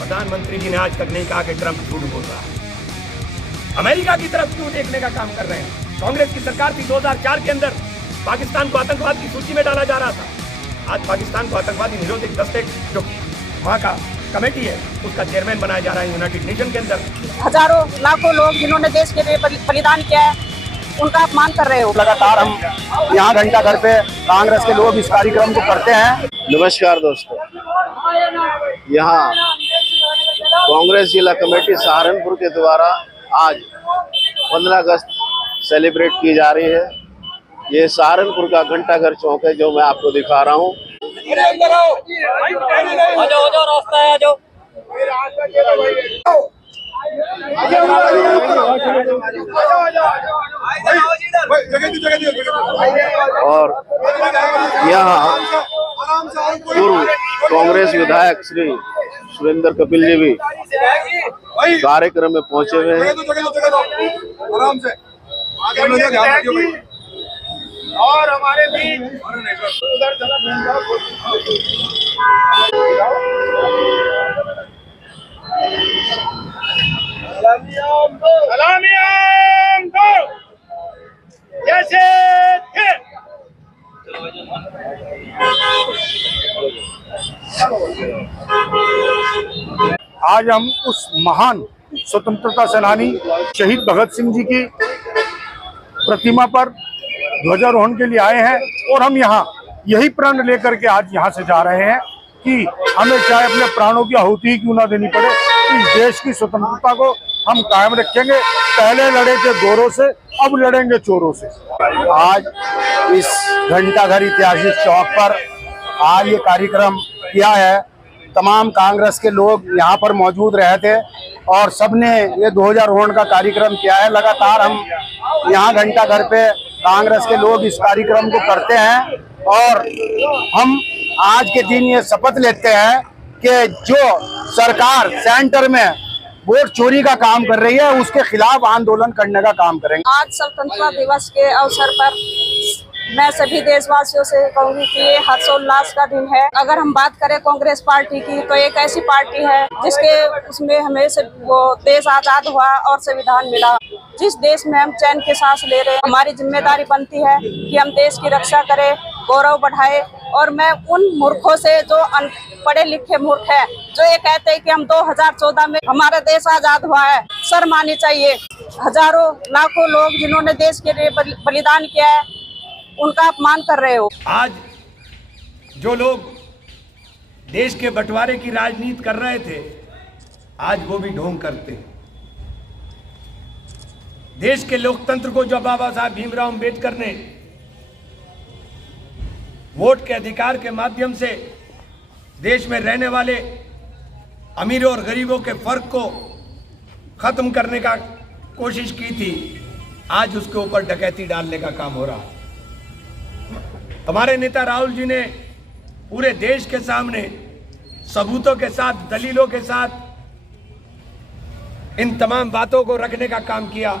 प्रधानमंत्री जी ने आज तक नहीं कहा कि ट्रंप झूठ बोल रहा है। अमेरिका की तरफ क्यों देखने का काम कर रहे हैं? कांग्रेस की सरकार थी 2004 के अंदर पाकिस्तान को आतंकवाद की सूची में डाला जा रहा था। आज पाकिस्तान को आतंकवादी निरोधक दस्ते जो वहाँ का कमेटी है उसका चेयरमैन बनाया जा रहा है यूनाइटेड नेशन के अंदर। हजारों लाखों लोग जिन्होंने देश के लिए बलिदान किया है उनका अपमान कर रहे हो। लगातार हम यहाँ घंटा घर पे कांग्रेस के लोग इस कार्यक्रम को करते हैं। नमस्कार दोस्तों, यहाँ कांग्रेस जिला कमेटी सहारनपुर के द्वारा आज 15 अगस्त सेलिब्रेट की जा रही है। ये सहारनपुर का घंटा घर चौक है जो मैं आपको दिखा रहा हूँ। और यहाँ पूर्व कांग्रेस विधायक श्री सुरेंद्र कपिल जी भी कार्यक्रम में पहुंचे हुए हैं। और हमारे बीच जैसे थे। आज हम उस महान स्वतंत्रता सेनानी शहीद भगत सिंह जी की प्रतिमा पर ध्वजारोहण के लिए आए हैं और हम यहाँ यही प्रण लेकर के आज यहाँ से जा रहे हैं कि हमें चाहे अपने प्राणों की आहुति क्यों ना देनी पड़े, इस देश की स्वतंत्रता को हम कायम रखेंगे। पहले लड़े थे गोरों से, अब लड़ेंगे चोरों से। आज इस घंटा घर ऐतिहासिक चौक पर आज ये कार्यक्रम किया है। तमाम कांग्रेस के लोग यहाँ पर मौजूद रहे थे और सबने ये ध्वजारोहण का कार्यक्रम किया है। लगातार हम यहाँ घंटा घर पे कांग्रेस के लोग इस कार्यक्रम को करते हैं और हम आज के दिन ये शपथ लेते हैं कि जो सरकार सेंटर में वोट चोरी का काम कर रही है उसके खिलाफ आंदोलन करने का काम करेंगे। आज स्वतंत्रता दिवस के अवसर पर मैं सभी देशवासियों से कहूँगी कि ये हर्षोल्लास का दिन है। अगर हम बात करें कांग्रेस पार्टी की तो एक ऐसी पार्टी है जिसके उसमें हमें से वो देश आजाद हुआ और संविधान मिला। जिस देश में हम चैन की सांस ले रहे हैं, हमारी जिम्मेदारी बनती है कि हम देश की रक्षा करें, गौरव बढ़ाए। और मैं उन मूर्खों से जो पढ़े लिखे मूर्ख है जो ये कहते हैं कि हम 2014 में हमारा देश आजाद हुआ है, शर्म आनी चाहिए। हजारों लाखों लोग जिन्होंने देश के लिए बलिदान किया है उनका अपमान कर रहे हो। आज जो लोग देश के बंटवारे की राजनीति कर रहे थे आज वो भी ढोंग करते हैं। देश के लोकतंत्र को जो बाबा साहब भीमराव अम्बेडकर ने वोट के अधिकार के माध्यम से देश में रहने वाले अमीरों और गरीबों के फर्क को खत्म करने का कोशिश की थी, आज उसके ऊपर डकैती डालने का काम हो रहा है। हमारे नेता राहुल जी ने पूरे देश के सामने सबूतों के साथ, दलीलों के साथ इन तमाम बातों को रखने का काम किया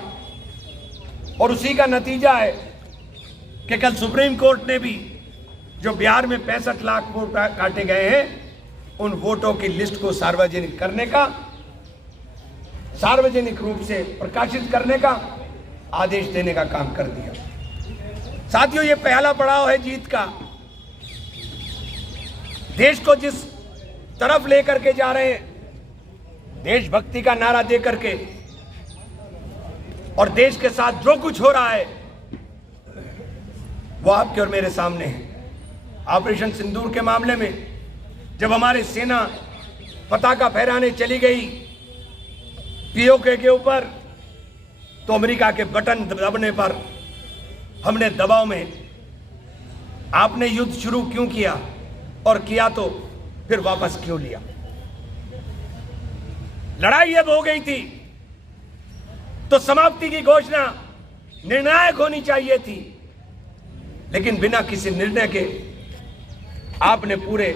और उसी का नतीजा है कि कल सुप्रीम कोर्ट ने भी जो बिहार में 65 लाख वोट काटे गए हैं उन वोटों की लिस्ट को सार्वजनिक करने का, सार्वजनिक रूप से प्रकाशित करने का आदेश देने का काम कर दिया। साथियों, ये पहला पड़ाव है जीत का। देश को जिस तरफ लेकर के जा रहे हैं, देशभक्ति का नारा दे करके, और देश के साथ जो कुछ हो रहा है वो आपके और मेरे सामने है। ऑपरेशन सिंदूर के मामले में जब हमारी सेना पताका फहराने चली गई पीओके के ऊपर, तो अमेरिका के बटन दबाने पर हमने दबाव में आपने युद्ध शुरू क्यों किया और किया तो फिर वापस क्यों लिया? लड़ाई अब हो गई थी तो समाप्ति की घोषणा निर्णायक होनी चाहिए थी, लेकिन बिना किसी निर्णय के आपने पूरे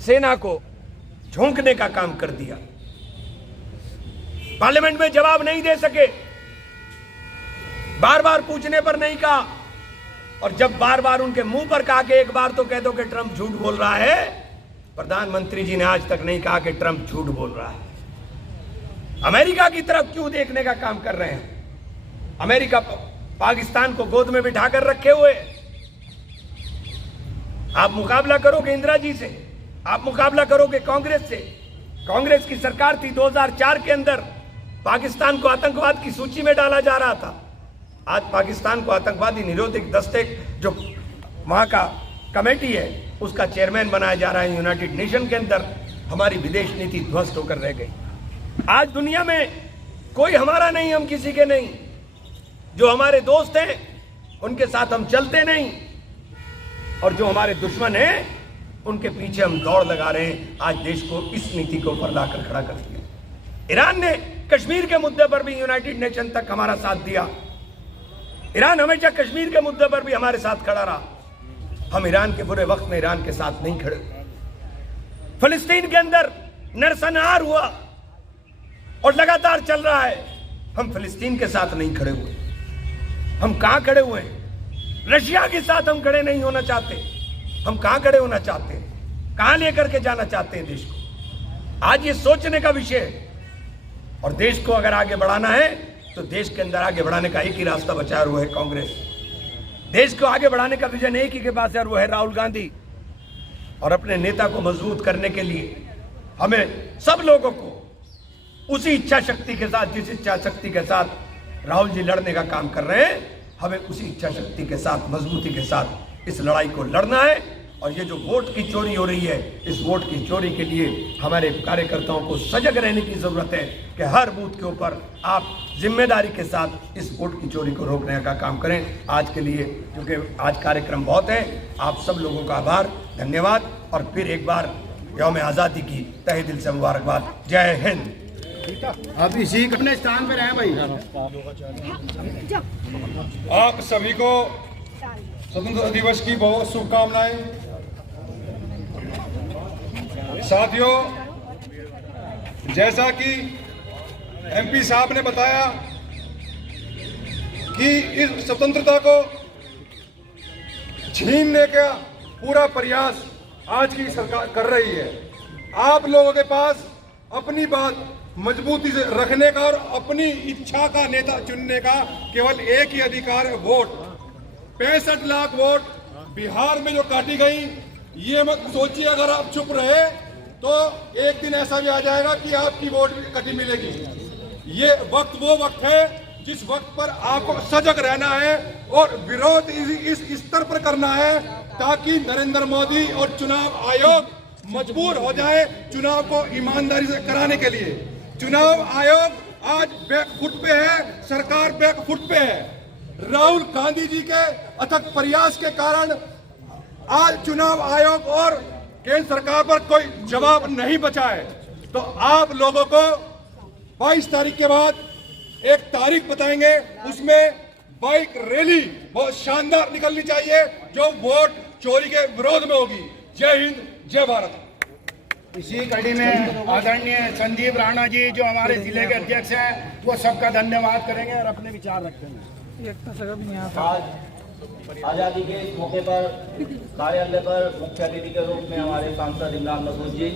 सेना को झोंकने का काम कर दिया। पार्लियामेंट में जवाब नहीं दे सके, बार बार पूछने पर नहीं कहा, और जब बार बार उनके मुंह पर कहा कि एक बार तो कह दो कि ट्रंप झूठ बोल रहा है, प्रधानमंत्री जी ने आज तक नहीं कहा कि ट्रंप झूठ बोल रहा है। अमेरिका की तरफ क्यों देखने का काम कर रहे हैं? अमेरिका पाकिस्तान को गोद में बिठाकर रखे हुए। आप मुकाबला करोगे इंदिरा जी से, आप मुकाबला करोगे कांग्रेस से। कांग्रेस की सरकार थी 2004 के अंदर, पाकिस्तान को आतंकवाद की सूची में डाला जा रहा था। आज पाकिस्तान को आतंकवादी निरोधक दस्ते जो वहां का कमेटी है उसका चेयरमैन बनाया जा रहा है यूनाइटेड नेशन के अंदर। हमारी विदेश नीति ध्वस्त होकर रह गई। आज दुनिया में कोई हमारा नहीं, हम किसी के नहीं। जो हमारे दोस्त हैं उनके साथ हम चलते नहीं, और जो हमारे दुश्मन हैं उनके पीछे हम दौड़ लगा रहे हैं। आज देश को इस नीति को ऊपर लाकर खड़ा कर दिया। ईरान ने कश्मीर के मुद्दे पर भी यूनाइटेड नेशन तक हमारा साथ दिया। ईरान हमेशा कश्मीर के मुद्दे पर भी हमारे साथ खड़ा रहा। हम ईरान के बुरे वक्त में ईरान के साथ नहीं खड़े। फिलिस्तीन के अंदर नरसंहार हुआ और लगातार चल रहा है, हम फिलिस्तीन के साथ नहीं खड़े हुए। हम कहां खड़े हुए हैं? रशिया के साथ हम खड़े नहीं होना चाहते। हम कहां खड़े होना चाहते हैं? कहां लेकर के जाना चाहते हैं देश को? आज ये सोचने का विषय है। और देश को अगर आगे बढ़ाना है तो देश के अंदर आगे बढ़ाने का एक ही रास्ता बचा है, वो है कांग्रेस। देश को आगे बढ़ाने का विजन एक ही के पास है, और वो है राहुल गांधी। और अपने नेता को मजबूत करने के लिए हमें सब लोगों को उसी इच्छा शक्ति के साथ, जिस इच्छा शक्ति के साथ राहुल जी लड़ने का काम कर रहे हैं, हमें उसी इच्छा शक्ति के साथ, मजबूती के साथ इस लड़ाई को लड़ना है। और ये जो वोट की चोरी हो रही है, इस वोट की चोरी के लिए हमारे कार्यकर्ताओं को सजग रहने की जरूरत है कि हर बूथ के ऊपर आप जिम्मेदारी के साथ इस वोट की चोरी को रोकने का काम करें। आज के लिए, क्योंकि आज कार्यक्रम बहुत है, आप सब लोगों का आभार, धन्यवाद। और फिर एक बार यौम आज़ादी की तहे दिल से मुबारकबाद। जय हिंद। आप इसी अपने स्थान पर रहें भाई। आप सभी को स्वतंत्रता दिवस की बहुत शुभकामनाएं। साथियों, जैसा कि एमपी साहब ने बताया कि इस स्वतंत्रता को छीनने का पूरा प्रयास आज की सरकार कर रही है। आप लोगों के पास अपनी बात मजबूती से रखने का और अपनी इच्छा का नेता चुनने का केवल एक ही अधिकार है, वोट। 65 लाख वोट बिहार में जो काटी गई, ये मत सोचिए अगर आप चुप रहे तो एक दिन ऐसा भी आ जाएगा कि आपकी वोट भी कटी मिलेगी। ये वक्त वो वक्त है जिस वक्त पर आपको सजग रहना है और विरोध इस स्तर पर करना है ताकि नरेंद्र मोदी और चुनाव आयोग मजबूर हो जाए चुनाव को ईमानदारी से कराने के लिए। चुनाव आयोग आज बैकफुट पे है, सरकार बैकफुट पे है। राहुल गांधी जी के अथक प्रयास के कारण आज चुनाव आयोग और केंद्र सरकार पर कोई जवाब नहीं बचा है। तो आप लोगों को 22 तारीख के बाद एक तारीख बताएंगे, उसमें बाइक रैली बहुत शानदार निकलनी चाहिए जो वोट चोरी के विरोध में होगी। जय हिंद, जय भारत। इसी कड़ी में आदरणीय संदीप राणा जी जो हमारे जिले के अध्यक्ष हैं, वो सबका धन्यवाद करेंगे और अपने विचार रखते हैं। आज आज़ादी के इस मौके पर कार्यालय पर मुख्य अतिथि के रूप में हमारे सांसद इमरान मसूद जी,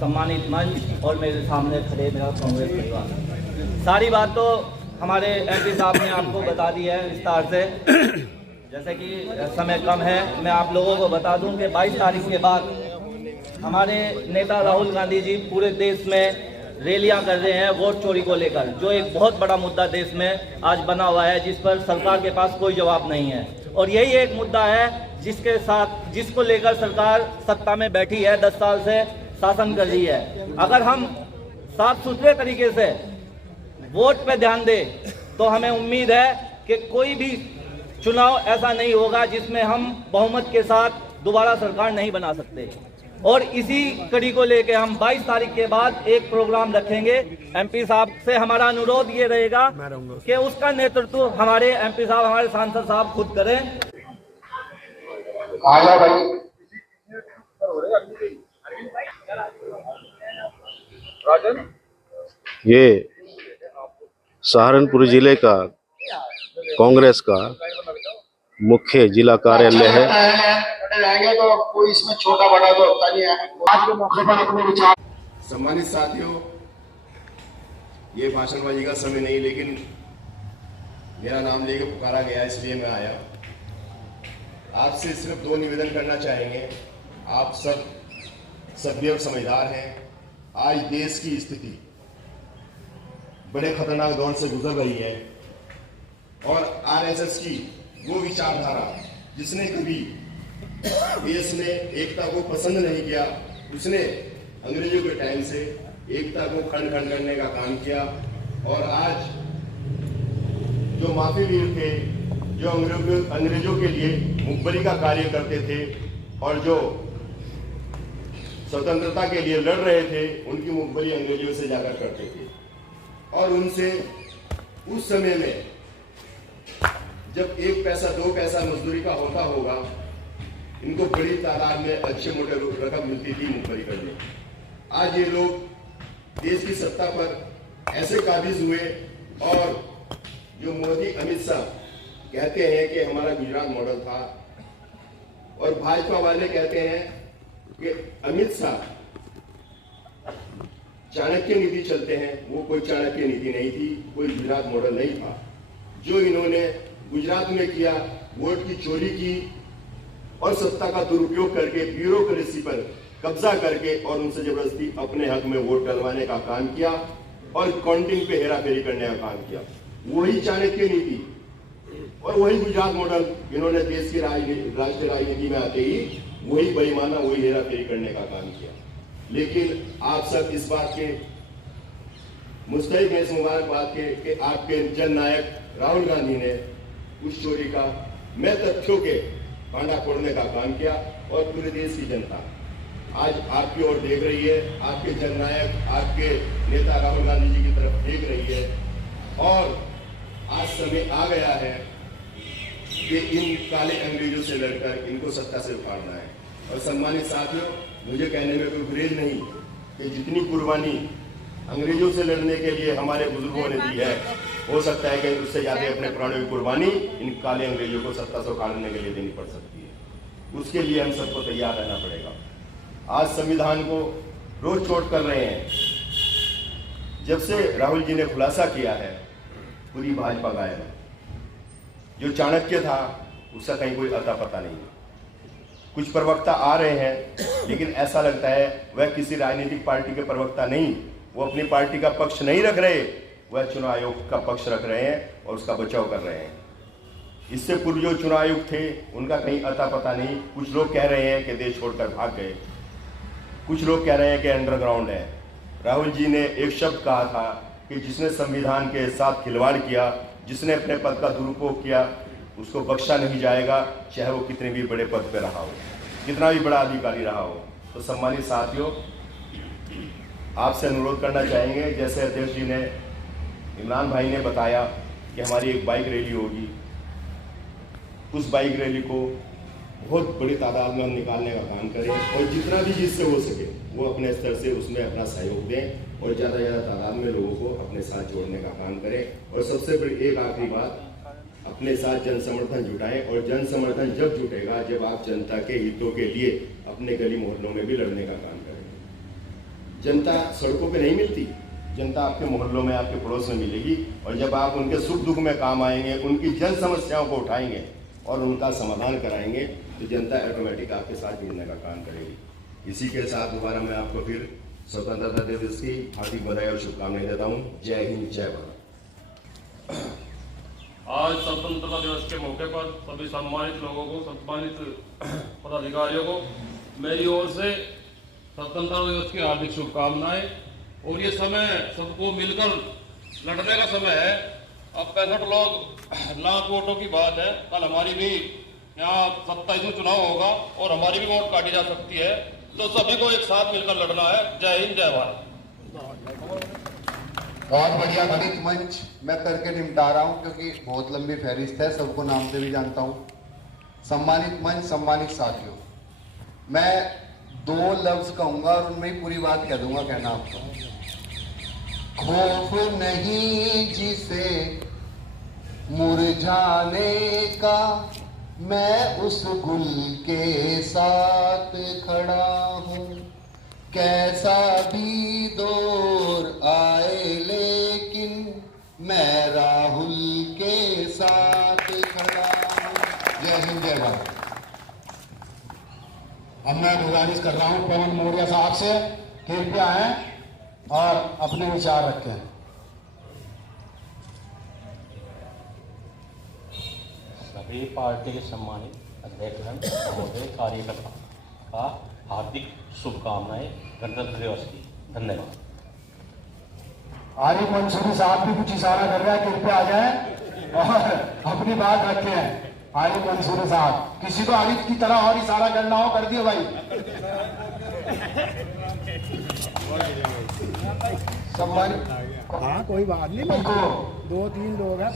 सम्मानित मंच और मेरे सामने खड़े मेरा कांग्रेस परिवार। सारी बात तो हमारे एमपी साहब ने आपको बता दी है विस्तार से। जैसे कि समय कम है, मैं आप लोगों को बता दूं कि 22 तारीख के बाद हमारे नेता राहुल गांधी जी पूरे देश में रैलियां कर रहे हैं वोट चोरी को लेकर, जो एक बहुत बड़ा मुद्दा देश में आज बना हुआ है, जिस पर सरकार के पास कोई जवाब नहीं है। और यही एक मुद्दा है जिसको लेकर सरकार सत्ता में बैठी है, 10 साल से शासन कर रही है। अगर हम साफ सुथरे तरीके से वोट पे ध्यान दें तो हमें उम्मीद है कि कोई भी चुनाव ऐसा नहीं होगा जिसमें हम बहुमत के साथ दोबारा सरकार नहीं बना सकते। और इसी कड़ी को लेके हम 22 तारीख के बाद एक प्रोग्राम रखेंगे। एमपी साहब से हमारा अनुरोध ये रहेगा कि उसका नेतृत्व हमारे एमपी साहब, हमारे सांसद साहब खुद करें। ये सहारनपुर जिले का कांग्रेस का मुख्य जिला कार्यालय है जाएंगे तो कोई इसमें छोटा बड़ा तो होता नहीं है। आज के मौके पर अपने विचार। सम्मानित साथियों, ये भाषणबाजी का समय नहीं, लेकिन मेरा नाम लेके पुकारा गया इसलिए मैं आया। आपसे सिर्फ 2 निवेदन करना चाहेंगे। आप सब सभ्य और समझदार हैं। आज देश की स्थिति बड़े खतरनाक दौर से गुजर रही है और आरएसएस की वो विचारधारा जिसने कभी देश में एकता को पसंद नहीं किया, उसने अंग्रेजों के टाइम से एकता को खंड खंड करने का काम किया। और आज जो माफी वीर थे, जो अंग्रेजों के लिए मुखबरी का कार्य करते थे और जो स्वतंत्रता के लिए लड़ रहे थे, उनकी मुखबरी अंग्रेजों से जाकर करते थे। और उनसे उस समय में जब 1 पैसा 2 पैसा मजदूरी का होता होगा, इनको बड़ी तादाद में अच्छे मोटे रकम मिलती थी मुखबरी करने। आज ये लोग देश की सत्ता पर ऐसे काबिज हुए और जो मोदी अमित शाह कहते हैं कि हमारा गुजरात मॉडल था, और भाजपा वाले कहते हैं कि अमित शाह चाणक्य नीति चलते हैं। वो कोई चाणक्य नीति नहीं थी, कोई गुजरात मॉडल नहीं था। जो इन्होंने गुजरात में किया, वोट की चोरी की और सत्ता का दुरुपयोग करके ब्यूरोक्रेसी पर कब्जा करके और उनसे जबरदस्ती अपने हक में वोट डलवाने का काम किया और काउंटिंग पे हेराफेरी करने का काम किया। वही चाणक्य नीति और वही गुजरात मॉडल इन्होंने देश की राष्ट्रीय राजनीति में आते ही वही बेईमाना, वही हेराफेरी करने का काम किया। लेकिन आप सब इस बात के मुस्तैद हैं, इस मुबारकबाद के कि आपके जननायक राहुल गांधी ने उस चोरी का मैं तथ्यों के भांडा फोड़ने का काम किया और पूरे देश की जनता आज आपकी ओर देख रही है। आपके जननायक, आपके नेता राहुल गांधी जी की तरफ देख रही है और आज समय आ गया है कि इन काले अंग्रेजों से लड़कर इनको सत्ता से उखाड़ना है। और सम्मानित साथियों, मुझे कहने में कोई गुरेज नहीं कि जितनी कुर्बानी अंग्रेजों से लड़ने के लिए हमारे बुजुर्गों ने दी है, हो सकता है कि उससे ज्यादा अपने प्राणों की कुर्बानी इन काले अंग्रेजों को सत्ता से उखाड़ने के लिए देनी पड़ सकती है। उसके लिए हम सबको तैयार रहना पड़ेगा। आज संविधान को रोज चोट कर रहे हैं। जब से राहुल जी ने खुलासा किया है, पूरी भाजपा गायब है। जो चाणक्य था उसका कहीं कोई अता पता नहीं। कुछ प्रवक्ता आ रहे हैं, लेकिन ऐसा लगता है वह किसी राजनीतिक पार्टी के प्रवक्ता नहीं, वो अपनी पार्टी का पक्ष नहीं रख रहे, वह चुनाव आयोग का पक्ष रख रहे हैं और उसका बचाव कर रहे हैं। इससे पूर्व जो चुनाव आयुक्त थे उनका कहीं अता पता नहीं। कुछ लोग कह रहे हैं कि देश छोड़कर भाग गए, कुछ लोग कह रहे हैं कि अंडरग्राउंड है। राहुल जी ने एक शब्द कहा था कि जिसने संविधान के साथ खिलवाड़ किया, जिसने अपने पद का दुरुपयोग किया, उसको बख्शा नहीं जाएगा, चाहे वो कितने भी बड़े पद पे रहा हो, कितना भी बड़ा अधिकारी रहा हो। तो सम्मानित साथियों, आपसे अनुरोध करना चाहेंगे, जैसे अध्यक्ष जी ने, इमरान भाई ने बताया कि हमारी एक बाइक रैली होगी, उस बाइक रैली को बहुत बड़ी तादाद में हम निकालने का काम करें और जितना भी जिससे हो सके वो अपने स्तर से उसमें अपना सहयोग दें और ज़्यादा से ज़्यादा तादाद में लोगों को अपने साथ जोड़ने का काम करें। और सबसे बड़ी एक आखिरी बात, अपने साथ जन समर्थन जुटाएं। और जन समर्थन जब जुटेगा जब आप जनता के हितों के लिए अपने गली मोहल्लों में भी लड़ने का काम करें। जनता सड़कों पे नहीं मिलती, जनता आपके मोहल्लों में, आपके पड़ोस में मिलेगी। और जब आप उनके सुख दुख में काम आएंगे, उनकी जन समस्याओं को उठाएंगे और उनका समाधान कराएंगे, तो जनता ऑटोमेटिक आपके साथ जुड़ने का काम करेगी। इसी के साथ दोबारा मैं आपको फिर स्वतंत्रता दिवस की हार्दिक बधाई और शुभकामनाएं देता हूँ। जय हिंद, जय भारत। आज स्वतंत्रता दिवस के मौके पर सभी सम्मानित लोगों को, सम्मानित पदाधिकारियों को मेरी ओर से स्वतंत्रता दिवस की हार्दिक शुभकामनाएं। और ये समय सबको मिलकर लड़ने का समय है। अब 65 लाख वोटों की बात है। कल हमारी भी यहाँ 27 में चुनाव होगा और हमारी भी वोट काटी जा सकती है, तो सभी को एक साथ मिलकर लड़ना है। जय हिंद, जय भारत। बहुत बढ़िया दलित मंच मैं करके निपटा रहा हूँ, क्योंकि बहुत लंबी फहरिस्त है, सबको नाम से भी जानता हूँ। सम्मानित मंच, सम्मानित साथियों, मैं 2 लफ्ज कहूंगा और उनमें ही पूरी बात कह दूंगा। कहना आपको खौफ नहीं जिसे मुरझाने का, मैं उस गुल के साथ खड़ा हूँ, कैसा भी दौर आए लेकिन मैं राहुल के साथ खड़ा हूँ। जय हिंद, जय भारत। अब मैं गुजारिश कर रहा हूँ पवन मौर्य साहब से, कृपया आए और अपने विचार रखें। सभी पार्टी के सम्मानित अध्यक्षगण, महोदय, कार्यकर्ता का हार्दिक शुभकामनाएं गणतंत्र दिवस की। धन्यवाद। आरिफ मंसूरी साहब भी कुछ इशारा कर रहे हैं, कृपया आ जाए और अपनी बात रखें। आरिफ मंसूरी साहब, किसी को आरिफ की तरह और इशारा करना हो कर दियो भाई। सम्मानित, हाँ कोई बात नहीं, को 2-3 लोग हैं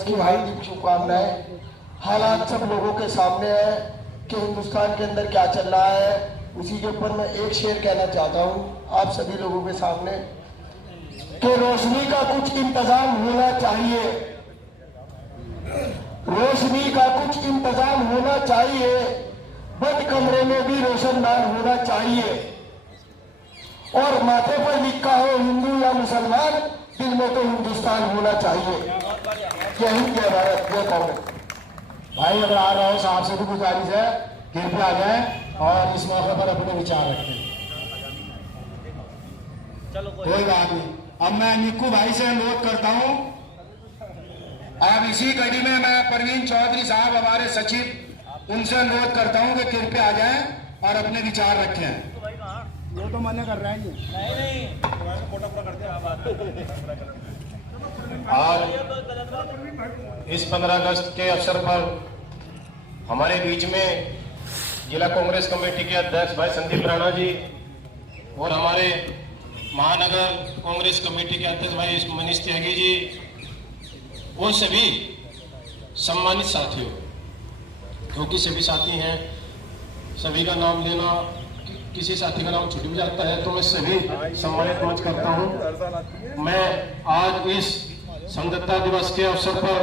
की हार्दिक शुभकामनाएं। हालात सब लोगों के सामने है कि हिंदुस्तान के अंदर क्या चल रहा है, उसी के ऊपर मैं एक शेर कहना चाहता हूँ आप सभी लोगों के सामने कि रोशनी का कुछ इंतजाम होना चाहिए, रोशनी का कुछ इंतजाम होना चाहिए, बंद कमरे में भी रोशनदान होना चाहिए, और माथे पर लिखा हो हिंदू या मुसलमान, दिल में तो हिंदुस्तान होना चाहिए। जय हिंद, जय भारत, जय कांग्रेस। भाई अगर आ रहा हो साहब से भी गुजारिश है, कृपया आ जाए और इस मौके पर अपने विचार रखें। कोई बात नहीं। अब मैं निक्कू भाई से अनुरोध करता हूं, अब इसी कड़ी में मैं परवीन चौधरी साहब हमारे सचिव, उनसे अनुरोध करता हूं कि कृपया आ जाएं और अपने विचार रखें। वो तो मना कर रहा है आज इस 15 अगस्त के अवसर पर हमारे बीच में जिला कांग्रेस कमेटी के अध्यक्ष भाई संदीप राणा जी और हमारे महानगर कांग्रेस कमेटी के अध्यक्ष भाई मनीष त्यागी जी और सभी सम्मानित साथियों, क्योंकि सभी साथी हैं, सभी का नाम लेना, किसी साथी का नाम छूट भी जाता है तो मैं सभी सम्मानित मंच करता हूं। मैं आज इस स्वतंत्रता दिवस के अवसर पर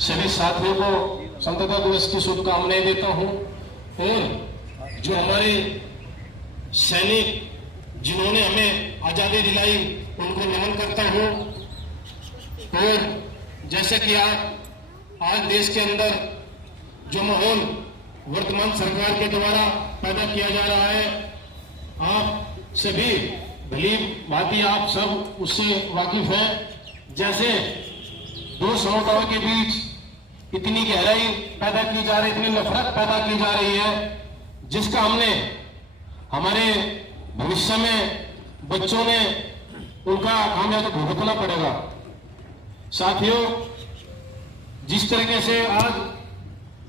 सभी साथियों को स्वतंत्रता दिवस की शुभकामनाएं देता हूं और जो हमारे सैनिक जिन्होंने हमें आजादी दिलाई उनको नमन करता हूं। और जैसे कि आप आज देश के अंदर जो माहौल वर्तमान सरकार के द्वारा पैदा किया जा रहा है, आप सभी भली भांति आप सब उससे वाकिफ हैं। जैसे दो समुदायों के बीच इतनी गहराई पैदा की जा रही, इतनी नफरत पैदा की जा रही है, जिसका हमने हमारे भविष्य में बच्चों ने उनका खामियाजा भुगतना पड़ेगा। साथियों, जिस तरीके से आज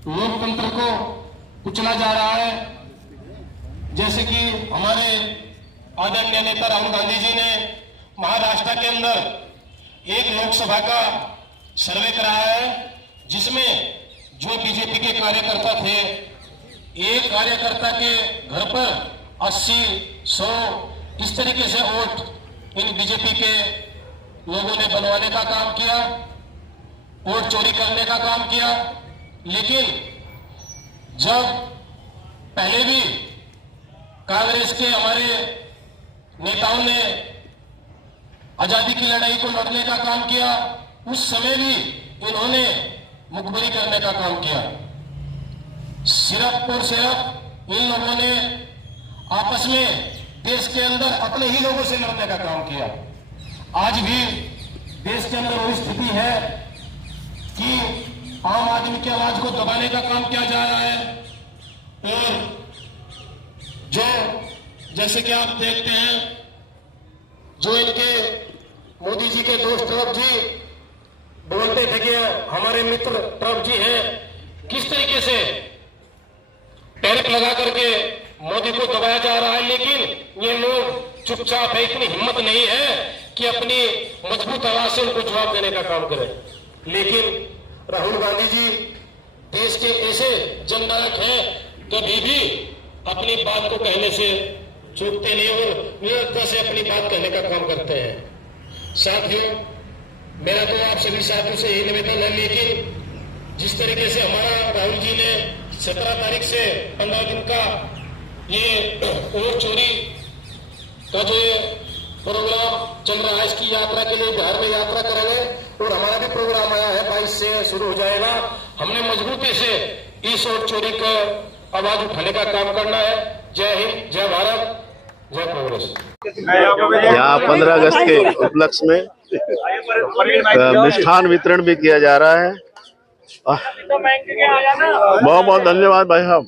लोकतंत्र को कुचला जा रहा है, जैसे कि हमारे आदरणीय नेता राहुल गांधी जी ने महाराष्ट्र के अंदर एक लोकसभा का सर्वे कराया है, जिसमें जो बीजेपी के कार्यकर्ता थे, एक कार्यकर्ता के घर पर 80-100 इस तरीके से वोट इन बीजेपी के लोगों ने बनवाने का काम किया, वोट चोरी करने का काम किया। लेकिन जब पहले भी कांग्रेस के हमारे नेताओं ने आजादी की लड़ाई को लड़ने का काम किया, उस समय भी इन्होंने मुखबरी करने का काम किया। सिर्फ और सिर्फ इन लोगों ने आपस में देश के अंदर अपने ही लोगों से लड़ने का काम किया। आज भी देश के अंदर वही स्थिति है कि आम आदमी की आवाज को दबाने का काम किया जा रहा है। और जो जैसे कि आप देखते हैं, जो इनके मोदी जी के दोस्त ट्रम्प जी बोलते थे कि हमारे मित्र ट्रम्प जी हैं, किस तरीके से टैरिफ लगा करके मोदी को दबाया जा रहा है। लेकिन ये लोग चुपचाप है, इतनी हिम्मत नहीं है कि अपनी मजबूत आवाज से उनको जवाब देने का काम करें। लेकिन राहुल गांधी जी देश के ऐसे जननायक हैं, कभी भी अपनी बात को कहने से चूकते नहीं और निरंतर से अपनी बात कहने का काम करते हैं। साथियों, मेरा तो आप सभी साथियों से यही निवेदन है, लेकिन जिस तरीके से हमारा राहुल जी ने 17 तारीख से 15 दिन का ये वोट चोरी का जो प्रोग्राम चल रहा है, इसकी यात्रा के लिए बिहार में यात्रा करेंगे और हमारा भी प्रोग्राम आया है 22 से शुरू हो जाएगा। हमने मजबूती से इस वोट चोरी का आवाज उठाने का काम करना है। जय हिंद, जय भारत, जय कांग्रेस। यहाँ 15 अगस्त के उपलक्ष्य में मिष्ठान वितरण भी किया जा रहा है। बहुत बहुत धन्यवाद भाई साहब।